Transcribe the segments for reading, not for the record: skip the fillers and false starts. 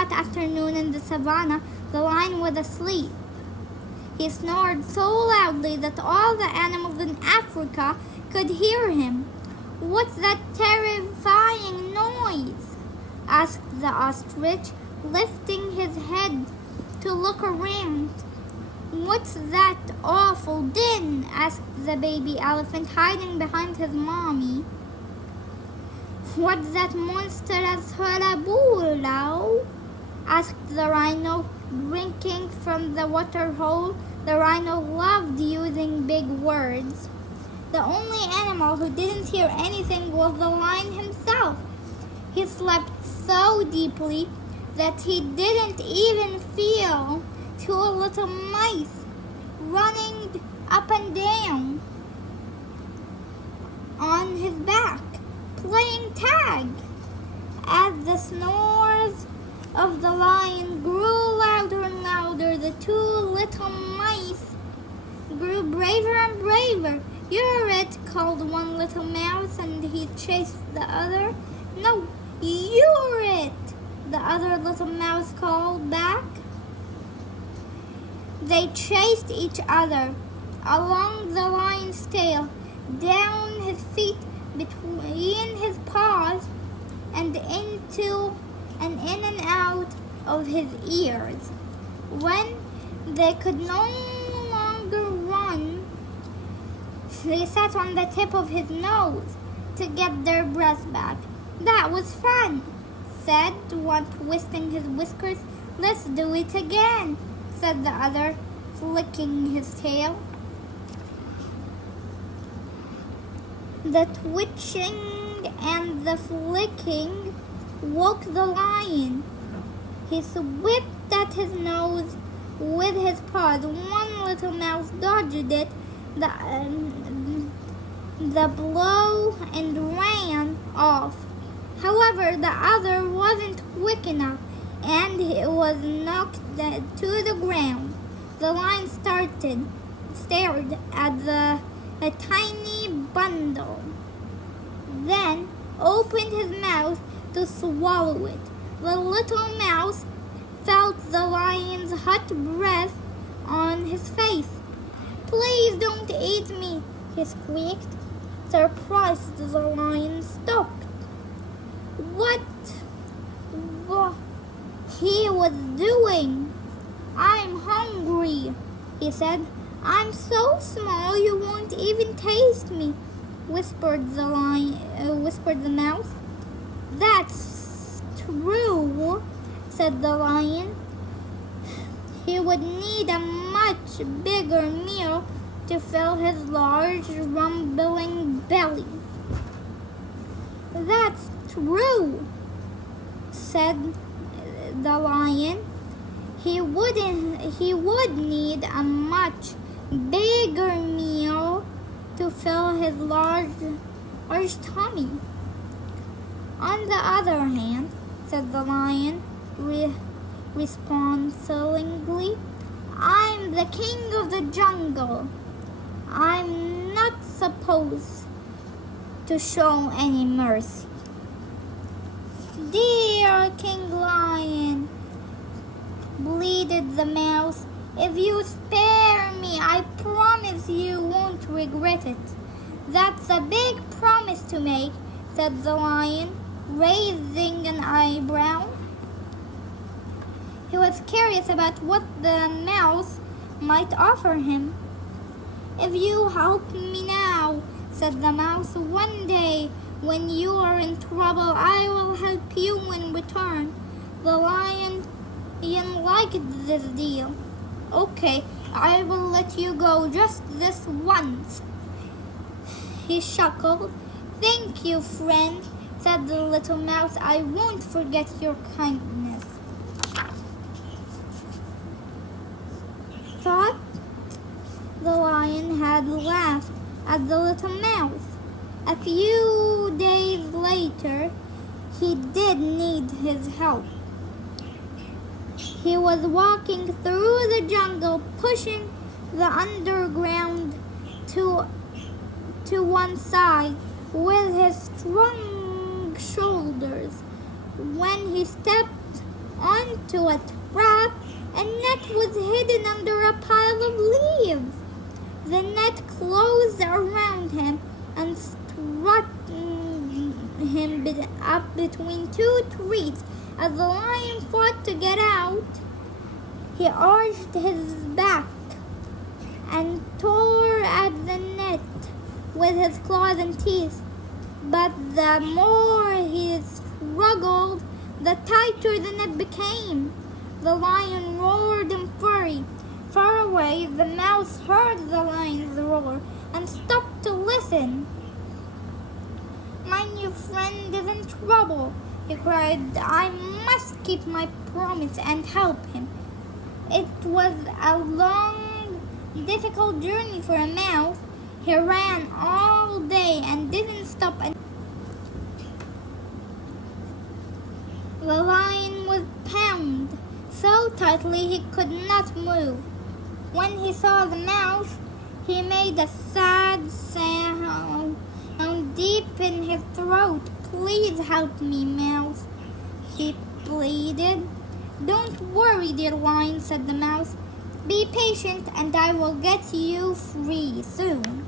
hot afternoon in the savannah, the lion was asleep. He snored so loudly that all the animals in Africa could hear him. "What's that terrifying noise?" asked the ostrich, lifting his head to look around. "What's that awful din?" asked the baby elephant, hiding behind his mommy. "What's that monstrous hullabaloo?" asked the rhino, drinking from the water hole. The rhino loved using big words. The only animal who didn't hear anything was the lion himself. He slept so deeply that he didn't even feel two little mice running up and down on his back, playing tag. As the snores of the lion grew louder and louder, the two little mice grew braver and braver. "You're it," called one little mouse, and he chased the other. "No, you're it," the other little mouse called back. They chased each other along the lion's tail, down his feet, between his paws, and into and in and out of his ears. When they could no longer run, they sat on the tip of his nose to get their breath back. "That was fun," said one, twisting his whiskers. "Let's do it again," said the other, flicking his tail. The twitching and the flicking woke the lion. He swipped at his nose with his paws. One little mouse dodged it, the blow, and ran off. However, the other wasn't quick enough, and it was knocked to the ground. The lion stared at a tiny bundle, then opened his mouth to swallow it. The little mouse felt the lion's hot breath on his face. "Please don't eat me," he squeaked. Surprised, the lion stopped. What he was doing? "I'm hungry," he said. "I'm so small you won't even taste me," whispered the mouse. "That's true," said the lion. He would need a much bigger meal to fill his large, rumbling belly. "That's true," said the lion. He would need a much bigger meal to fill his large tummy. "On the other hand," said the lion responsibly, "I'm the king of the jungle. I'm not supposed to show any mercy." "Dear King Lion," bleated the mouse, "if you spare me, I promise you won't regret it." "That's a big promise to make," said the lion, raising an eyebrow. He was curious about what the mouse might offer him. "If you help me now," said the mouse, "one day when you are in trouble, I will help you in return." The lion liked this deal. "Okay, I will let you go just this once," he chuckled. "Thank you, friend," said the little mouse. "I won't forget your kindness." Thought the lion had laughed at the little mouse. A few days later, he did need his help. He was walking through the jungle, pushing the underground to one side with his strong shoulders, when he stepped onto a trap, and net was hidden under a pile of leaves. The net closed around him and struck him up between two trees. As the lion fought to get out, he arched his back and tore at the net with his claws and teeth. But the more he struggled, the tighter the net became. The lion roared in fury. Far away, the mouse heard the lion's roar and stopped to listen. "My new friend is in trouble," he cried. "I must keep my promise and help him." It was a long, difficult journey for a mouse. He ran all day and didn't stop. The lion was bound so tightly he could not move. When he saw the mouse, he made a sad sound deep in his throat. "Please help me, mouse," he pleaded. "Don't worry, dear lion," said the mouse. "Be patient and I will get you free soon."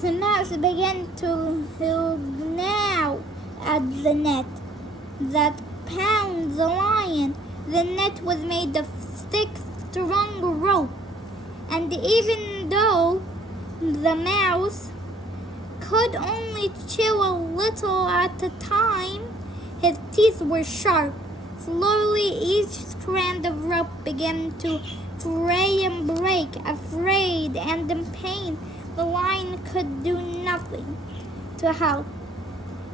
The mouse began to gnaw at the net that bound the lion. The net was made of thick, strong rope, and even though the mouse could only chew a little at a time, his teeth were sharp. Slowly, each strand of rope began to fray and break. Afraid and in pain, the lion could do nothing to help.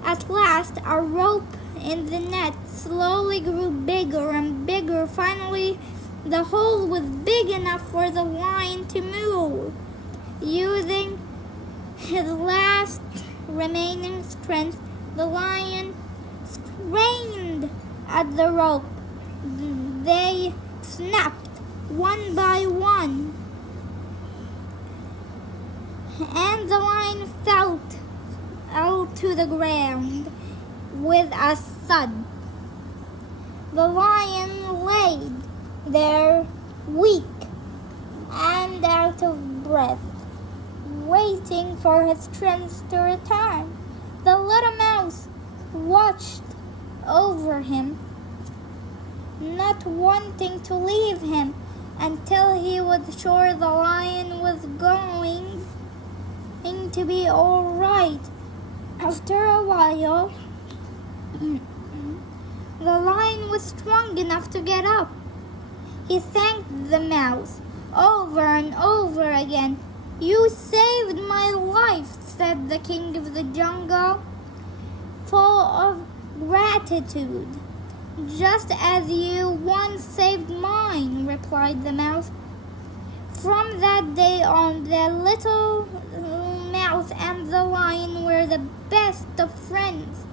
At last, a rope in the net slowly grew bigger and bigger. Finally, the hole was big enough for the lion to move. Using his last remaining strength, the lion strained at the rope. They snapped one by one, and the lion fell to the ground with a thud. The lion lay there, weak and out of breath, waiting for his strength to return. The little mouse watched over him, not wanting to leave him until he was sure the lion was going to be all right. After a while, the lion was strong enough to get up. He thanked the mouse over and over again. "You saved my life," said the king of the jungle, full of gratitude. "Just as you once saved mine," replied the mouse. From that day on, the little mouse and the lion were the best of friends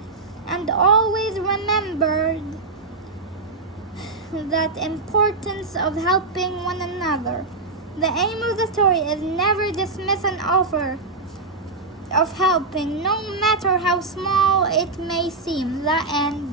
and always remembered the importance of helping one another. The aim of the story is never dismiss an offer of helping, no matter how small it may seem. The end.